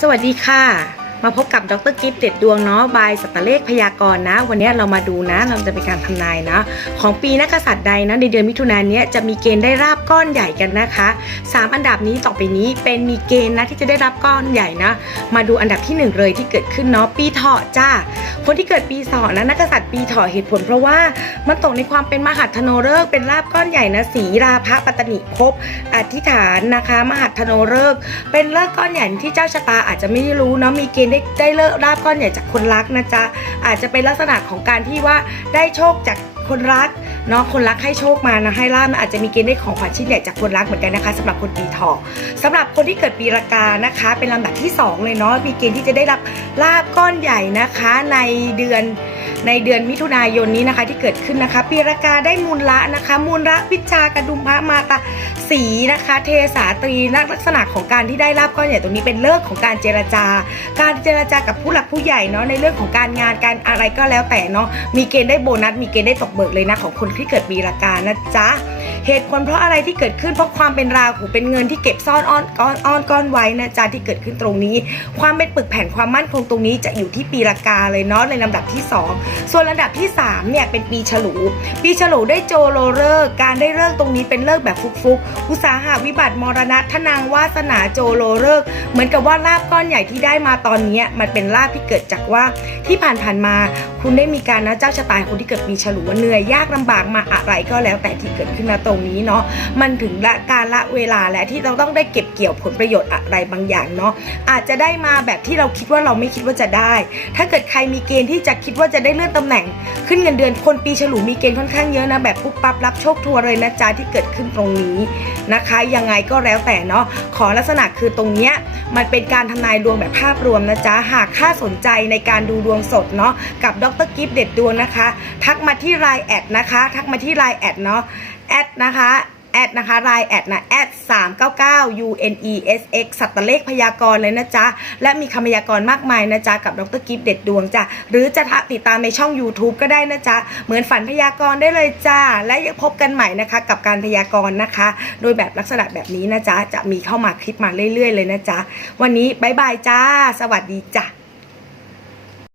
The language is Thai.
สวัสดีค่ะ มาพบกับดรกิฟต์เด็ดดวงเนาะบายสัตว์เลขพยากรณ์นะ วันนี้เรามาดูนะ เราจะเป็นการทำนายนะ ของปีนักษัตริย์ใดนะในเดือนมิถุนายนนี้จะมีเกณฑ์ได้ราบก้อนใหญ่กันนะคะสามอันดับนี้ต่อไปนี้เป็นมีเกณฑ์นะที่จะได้รับก้อนใหญ่นะ มาดูอันดับที่หนึ่งเลยที่เกิดขึ้นเนาะปีเถาะจ้า คนที่เกิดปีเถาะนะนักษัตริย์ปีเถาะเหตุผลเพราะว่ามันตกในความเป็นมหัทโนฤกษ์เป็นลาบก้อนใหญ่นะสีราพะปัตตนิภพอธิษฐานนะคะ มหัทโนฤกษ์เป็นเลิกก้อนใหญ่ที่เจ้าชะตาอาจจะไม่ได้รู้เนาะมีเกณฑ์ได้ได้เลิกราบก้อนใหญ่จากคนรักนะจ๊ะอาจจะเป็นลักษณะของการที่ว่าได้โชคจากคนรักเนาะคนรักให้โชคมานะให้ลาบนอาจจะมีเกณฑ์ได้ของขวัญชิ้นใหญ่จากคนรักเหมือนกันนะคะสำหรับคนปีเถาะสำหรับคนที่เกิดปีรากานะคะ เป็นลำดับที่สองเลยเนาะมีเกณฑ์ที่จะได้รับลาบก้อนใหญ่นะคะในเดือน ในเดือนมิถุนายนนี้นะคะที่เกิดขึ้นนะคะปีรากาได้มูลละนะคะ มูลละวิชากระดุมพระมาตาสีนะคะ เทสาตรีลักษณะของการที่ได้รับก้อนใหญ่ตรงนี้เป็นเลิกของการเจรจา การเจรจากับผู้หลักผู้ใหญ่เนาะในเรื่องของการงานการอะไรก็แล้วแต่เนาะมีเกณฑ์ได้โบนัสมีเกณฑ์ได้ตกเบิกเลยนะของคนที่เกิดปีรากานะจ๊ะ เหตุผลเพราะอะไรที่เกิดขึ้นเพราะความเป็นราหูเป็นเงินที่เก็บซ่อนอ้อนก้อนอ้อนก้อนไว้นะจ๊ะที่เกิดขึ้นตรงนี้ ความเป็นปึกแผ่นความมั่นคงตรงนี้จะอยู่ที่ปีละกาเลยเนาะในลำดับที่ 2 ส่วนลำดับที่3เนี่ยเป็นปีฉลู ปีฉลูได้โจโลเลิกการได้เลิกตรงนี้เป็นเลิกแบบฟุกๆอุตสาหะวิบัติมรณะทนางวาสนาโจโลเลิกเหมือนกับว่าลาบก้อนใหญ่ที่ได้มาตอนนี้มันเป็นลาบที่เกิดจากว่าที่ผ่านๆมาคุณได้มีการนะเจ้าชะตาคนที่เกิดปีฉลูเหนื่อยยากลำบากมาอะไรก็แล้วแต่ที่เกิดขึ้นมาตรงนี้เนาะมันถึงละการละเวลาและที่เราต้องได้เก็บเกี่ยวผลประโยชน์อะไรบางอย่างเนาะอาจจะได้มาแบบที่เราคิดว่าเราไม่คิดว่าจะได้ ถ้าเกิดใครมีเกณฑ์ที่จะคิดว่าจะได้เลื่อนตำแหน่ง ขึ้นเงินเดือนคนปีฉลูมีเกณฑ์ค่อนข้างเยอะนะแบบปุ๊บปั๊บรับโชคทัวร์เลยนะจ๊ะที่เกิดขึ้นตรงนี้นะคะ ยังไงก็แล้วแต่เนาะขอลักษณะคือตรงเนี้ยมันเป็นการทำนายดวงแบบภาพรวมนะจ๊ะหากค่าสนใจในการดูดวงสดเนาะกับดรกิฟเด็ดดวงนะคะ ทักมาที่ไลน์แอดนะคะ ทักมาที่ไลน์แอดเนาะแอดนะคะแอดนะคะไลน์แอดนะแอด399 UNESX สัตว์เลขพยากรณ์เลยนะจ๊ะ และมีคำพยากรณ์มากมายนะจ๊ะ กับดรกิฟเด็ดดวงจ้ะ หรือจะติดตามในช่อง YouTube ก็ได้นะจ๊ะ เหมือนฝันพยากรณ์ได้เลยจ้า และยังพบกันใหม่นะคะ กับการพยากรณ์นะคะ โดยแบบลักษณะแบบนี้นะจ๊ะ จะมีเข้ามาคลิปมาเรื่อยๆ เลยนะจ๊ะ วันนี้บายบายจ้า สวัสดีจ้ะ